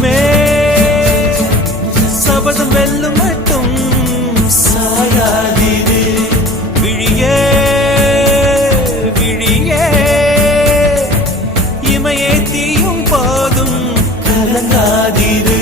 மனமே சபதம் வெல்லும் மட்டும் சாயாதீரு. விழியே விழியே இமையே தீயும் போதும் கலங்காதீரு.